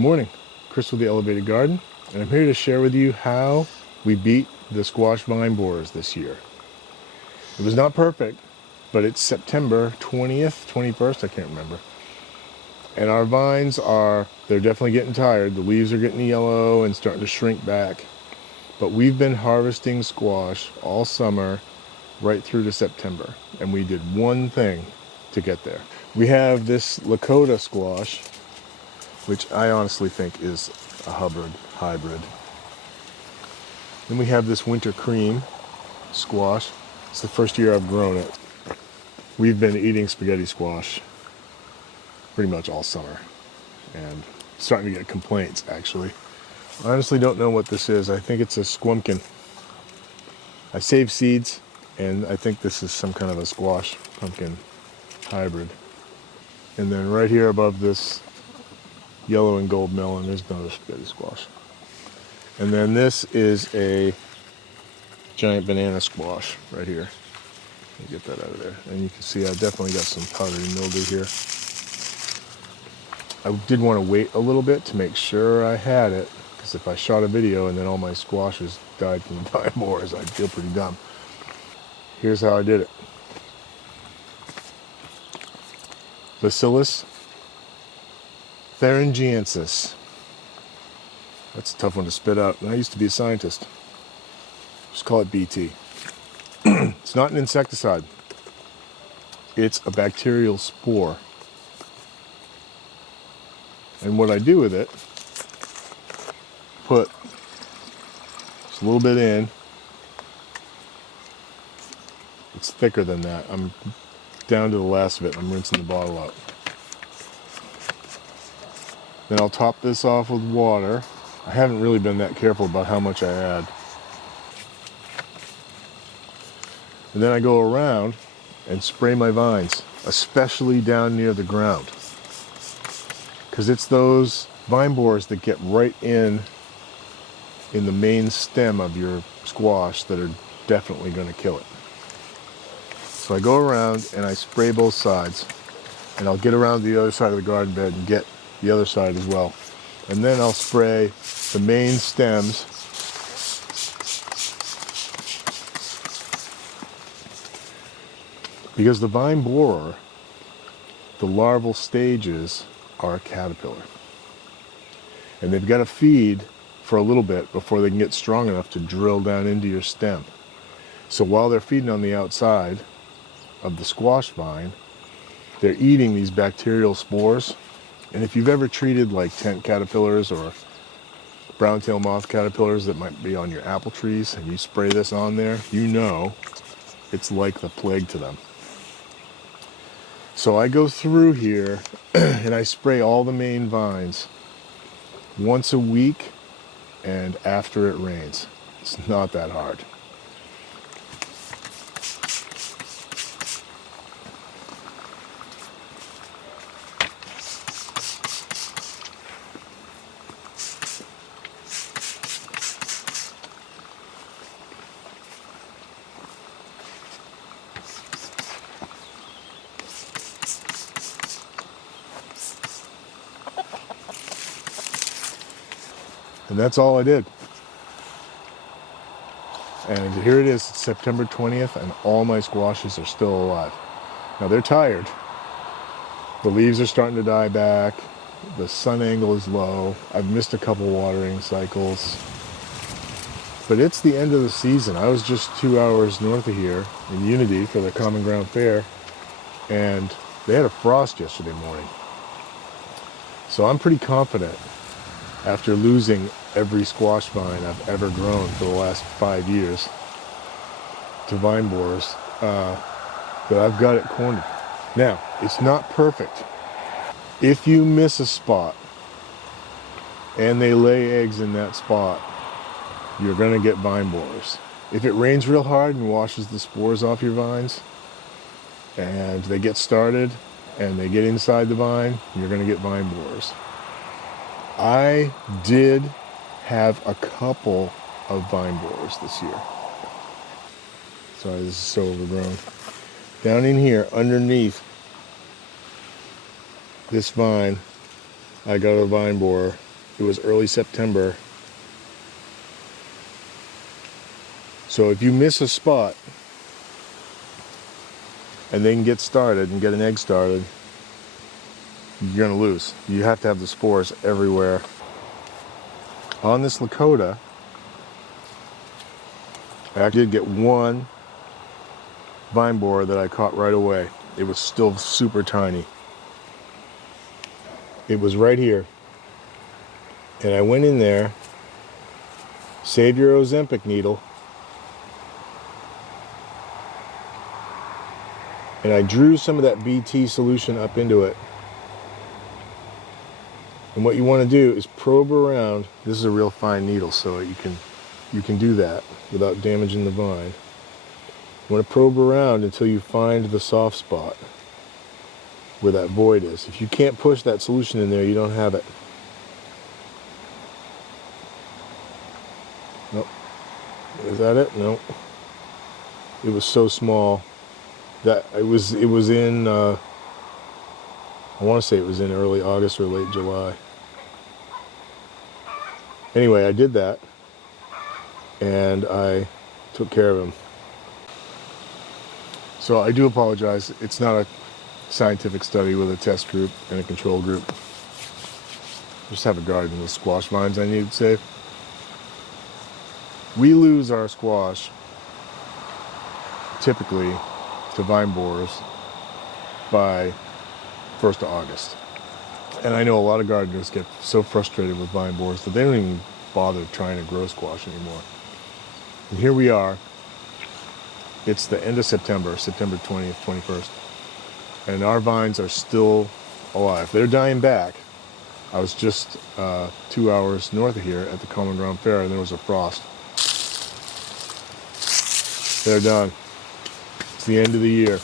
Good morning, Chris with the Elevated Garden, and I'm here to share with you how we beat the squash vine borers this year. It was not perfect, but it's September 20th, 21st, I can't remember. And our vines they're definitely getting tired. The leaves are getting yellow and starting to shrink back. But we've been harvesting squash all summer right through to September, and we did one thing to get there. We have this Lakota squash, which I honestly think is a Hubbard hybrid. Then we have this winter cream squash. It's the first year I've grown it. We've been eating spaghetti squash pretty much all summer and starting to get complaints, actually. I honestly don't know what this is. I think it's a squumpkin. I saved seeds, and I think this is some kind of a squash pumpkin hybrid. And then right here above this yellow and gold melon, there's another spaghetti squash. And then this is a giant banana squash right here. Let me get that out of there. And you can see I definitely got some powdery mildew here. I did want to wait a little bit to make sure I had it, because if I shot a video and then all my squashes died from the vine borers, I'd feel pretty dumb. Here's how I did it. Bacillus thuringiensis. That's a tough one to spit out. And I used to be a scientist. Just call it BT. It's not an insecticide. It's a bacterial spore. And what I do with it, put just a little bit in. It's thicker than that. I'm down to the last of it. I'm rinsing the bottle out. Then I'll top this off with water. I haven't really been that careful about how much I add. And then I go around and spray my vines, especially down near the ground. Because it's those vine borers that get right in the main stem of your squash that are definitely going to kill it. So I go around and I spray both sides, and I'll get around the other side of the garden bed and get the other side as well. And then I'll spray the main stems because the vine borer, the larval stages are a caterpillar. And they've got to feed for a little bit before they can get strong enough to drill down into your stem. So while they're feeding on the outside of the squash vine, they're eating these bacterial spores. And if you've ever treated like tent caterpillars or brown-tailed moth caterpillars that might be on your apple trees, and you spray this on there, you know it's like the plague to them. So I go through here and I spray all the main vines once a week and after it rains. It's not that hard. And that's all I did. And here it is, it's September 20th, and all my squashes are still alive. Now they're tired. The leaves are starting to die back. The sun angle is low. I've missed a couple watering cycles. But it's the end of the season. I was just 2 hours north of here in Unity for the Common Ground Fair, and they had a frost yesterday morning. So I'm pretty confident, after losing every squash vine I've ever grown for the last 5 years to vine borers, that I've got it cornered. Now, it's not perfect. If you miss a spot and they lay eggs in that spot, you're going to get vine borers. If it rains real hard and washes the spores off your vines, and they get started and they get inside the vine, you're going to get vine borers. I did have a couple of vine borers this year. Sorry, this is so overgrown. Down in here, underneath this vine, I got a vine borer it was early September. So if you miss a spot and they can get started and get an egg started, you're gonna lose. You have to have the spores everywhere. On this Lakota, I actually did get one vine borer that I caught right away. It was still super tiny. It was right here. And I went in there, saved your Ozempic needle, and I drew some of that BT solution up into it. And what you want to do is probe around. This is a real fine needle, so you can do that without damaging the vine. You want to probe around until you find the soft spot where that void is. If you can't push that solution in there, you don't have it. Nope. Is that it? Nope. It was so small that it was in, I want to say it was in early August or late July. Anyway, I did that, and I took care of him. So I do apologize. It's not a scientific study with a test group and a control group. Just have a garden with squash vines I need to save. We lose our squash typically to vine borers by 1st of August. And I know a lot of gardeners get so frustrated with vine borers that they don't even bother trying to grow squash anymore. And here we are. It's the end of September, September 20th, 21st. And our vines are still alive. They're dying back. I was just 2 hours north of here at the Common Ground Fair, and there was a frost. They're done. It's the end of the year.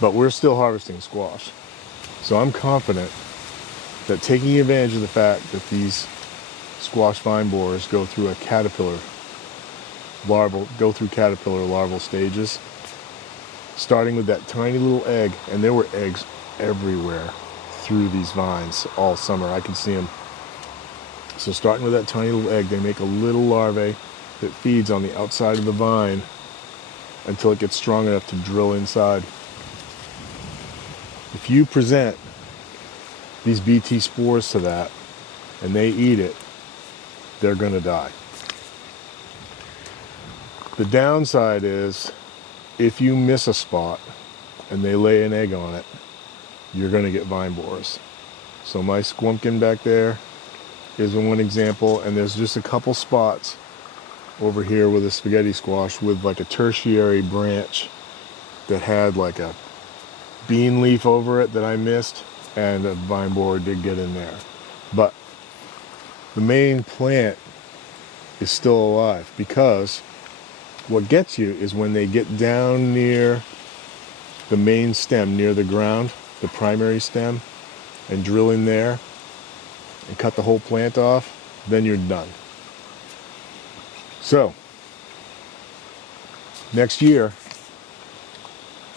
But we're still harvesting squash. So I'm confident that taking advantage of the fact that these squash vine borers go through larval stages, starting with that tiny little egg, and there were eggs everywhere through these vines all summer. I could see them. So starting with that tiny little egg, they make a little larvae that feeds on the outside of the vine until it gets strong enough to drill inside. If you present these BT spores to that and they eat it, they're going to die. The downside is if you miss a spot and they lay an egg on it, you're going to get vine borers. So my squumpkin back there is one example, and there's just a couple spots over here with a spaghetti squash with like a tertiary branch that had like a bean leaf over it that I missed, and a vine borer did get in there. But the main plant is still alive, because what gets you is when they get down near the main stem, near the ground, the primary stem, and drill in there and cut the whole plant off, then you're done. So next year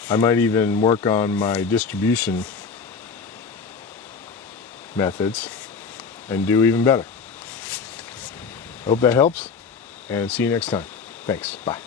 I might even work on my distribution methods and do even better. Hope that helps, and see you next time. Thanks. Bye.